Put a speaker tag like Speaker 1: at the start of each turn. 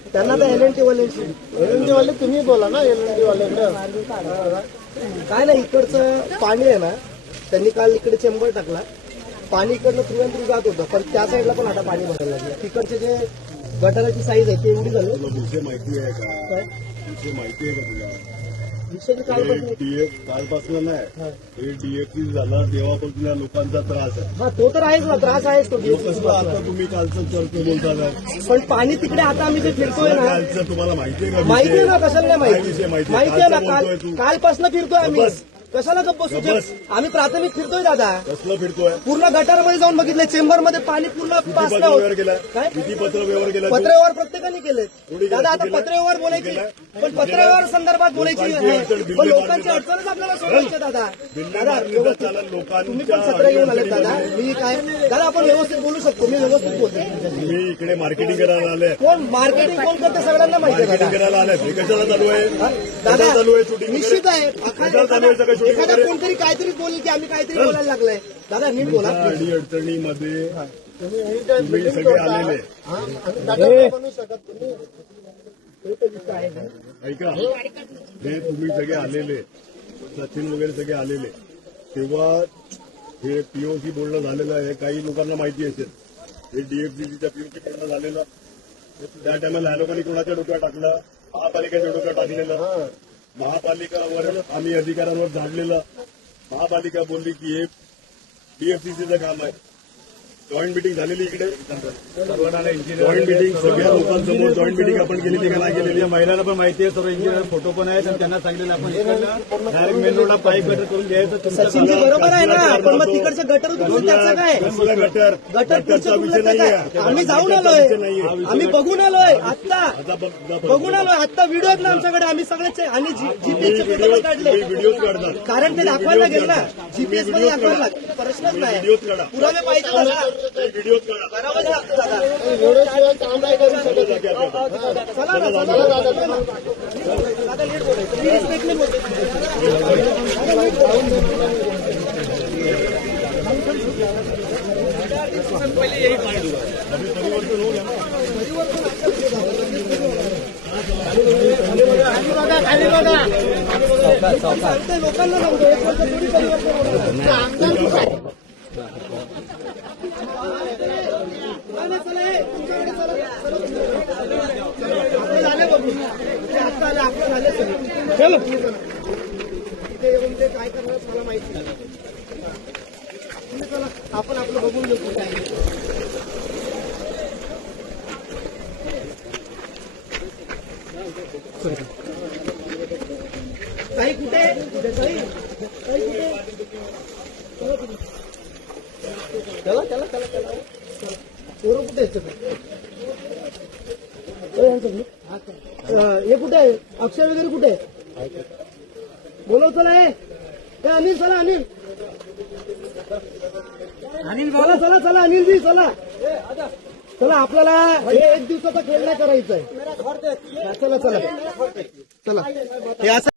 Speaker 1: त्यांना तर LNT वाले तुम्ही बोला ना, LNT वाल्यांकडे काय नाही. इकडचं पाणी आहे ना, त्यांनी काल इकडे चेंबर टाकला, पाणी इकडनं थ्रू अँड थ्रू जात होतं, पण त्या साईडला पण आता पाणी भरायला लागलं. तिकडचे जे गटाराची साईज आहे ती एवढी झाली.
Speaker 2: विषय माहिती आहे का? विषय माहिती आहे का तुला?
Speaker 1: विषय
Speaker 2: कालपासून नाही, हे DFC झाला तेव्हापासून या लोकांचा त्रास आहे.
Speaker 1: हा, तो तर आहेच ना, त्रास आहेच तो.
Speaker 2: आता तुम्ही कालचं चर्चा बोलता,
Speaker 1: पण पाणी तिकडे आता आम्ही जे फिरतोय ना,
Speaker 2: कालचं तुम्हाला माहिती आहे का?
Speaker 1: माहिती आहे ना, कशाला नाही माहिती. माहिती आहे ना,
Speaker 2: बोलतोय
Speaker 1: कालपासून फिरतोय आम्ही. कशाला गप्प बसू? आम्ही प्राथमिक फिरतोय दादा,
Speaker 2: कसलं फिरतोय?
Speaker 1: पूर्ण गटारमध्ये जाऊन बघितलंय, चेंबरमध्ये पाणी पूर्ण
Speaker 2: व्यवहार केला.
Speaker 1: काय
Speaker 2: किती पत्र व्यवहार केला?
Speaker 1: पत्रव्यवहार प्रत्येकाने केले दादा. आता पत्रव्यवहार बोलायची, पण पत्रव्यवहार संदर्भात बोलायची आहे, पण लोकांची अडचणच आपल्याला सोडायची दादा. दादा तुम्ही पण सत्र घेऊन आले दादा. मी काय दादा, आपण व्यवस्थित बोलू शकतो, मी व्यवस्थित बोलतो.
Speaker 2: मी इकडे मार्केटिंग करायला आले.
Speaker 1: कोण मार्केटिंग कोण करते सगळ्यांना माहिती आहे दादा.
Speaker 2: करायला आले. हे कशाला चालू आहे?
Speaker 1: दादा
Speaker 2: चालू आहे शूटिंग?
Speaker 1: निश्चित आहे. एखादा कोणतरी काहीतरी बोलेल की आम्ही काहीतरी बोलायला लागलंय. दादा नीट बोला.
Speaker 2: अडचणीमध्ये तुम्ही सगळे आलेले ऐका, हे तुम्ही सगळे आलेले, सचिन वगैरे सगळे आलेले, तेव्हा हे POC बोलणं झालेलं आहे. काही लोकांना माहिती असेल, हे DFCCच्या POC बोलणं झालेलं. त्या टायमाला ह्या लोकांनी कोणाच्या डोक्यात टाकलं? महापालिकेच्या डोक्यात टाकलेलं. महापालिकावर आम्ही अधिकाऱ्यांवर झाडलेलं. महापालिका बोलली की हे DFCCचं काम आहे. जॉईंट मिटिंग झालेली इकडे, जॉईंट मिटिंग सगळ्या लोकांसमोर जॉईंट मिटिंग आपण केलेली का नाही केलेली?
Speaker 3: महिलांना पण माहिती आहे, सर्व इंजिनियर फोटो पण आहेत, आणि त्यांना सांगितलेलं आपण डायरेक्ट मेन रोडला पाईप गटर करून घ्यायचं.
Speaker 1: सचिनजी बरोबर आहे ना, पण मग तिकडचं गटर उतरून त्याचं काय?
Speaker 2: गटर
Speaker 1: पुढचं तुमचं काय? आम्ही जाऊन आलोय, आम्ही बघून आलोय, आत्ता बघून आलोय, आत्ता व्हिडिओ आहेत ना आमच्याकडे. आम्ही सगळेच आणि जीपीएसचे फोटो काढले,
Speaker 2: व्हिडिओ काढतात,
Speaker 1: कारण ते दाखवायला लागेल ना. जीपीएस मध्ये दाखवायला लागेल, प्रश्नच नाही. पुरावे पाहिजे दादा,
Speaker 2: व्हिडिओ काढा.
Speaker 1: करावंच लागतं दादा. एवढ्याशिवाय काम नाही करू शकत. चला ना, चला दादा, नीट बोलायचं. मी रिस्पेक्टने बोलतो. खाली बघा. लोकांना सांगतो, 1 वर्ष थोडी परिवर्तन होणार. झाले बघू, आता आले, आपलं झाले चलो. इथे येऊन ते काय करणार मला माहिती नाही. चला आपण आपलं बघून घेऊ काय. काही कुठे काही कुठे चला चला चला चला. पोरं कुठे आहेत? हे कुठे आहे? अक्षय वगैरे कुठे आहे? बोलव चला. हे अनिल, चला अनिल, चला चला चला अनिलजी, चला चला. आपल्याला हे 1 दिवसाचा खेळ नाही करायचा आहे. चला चला चला. हे असं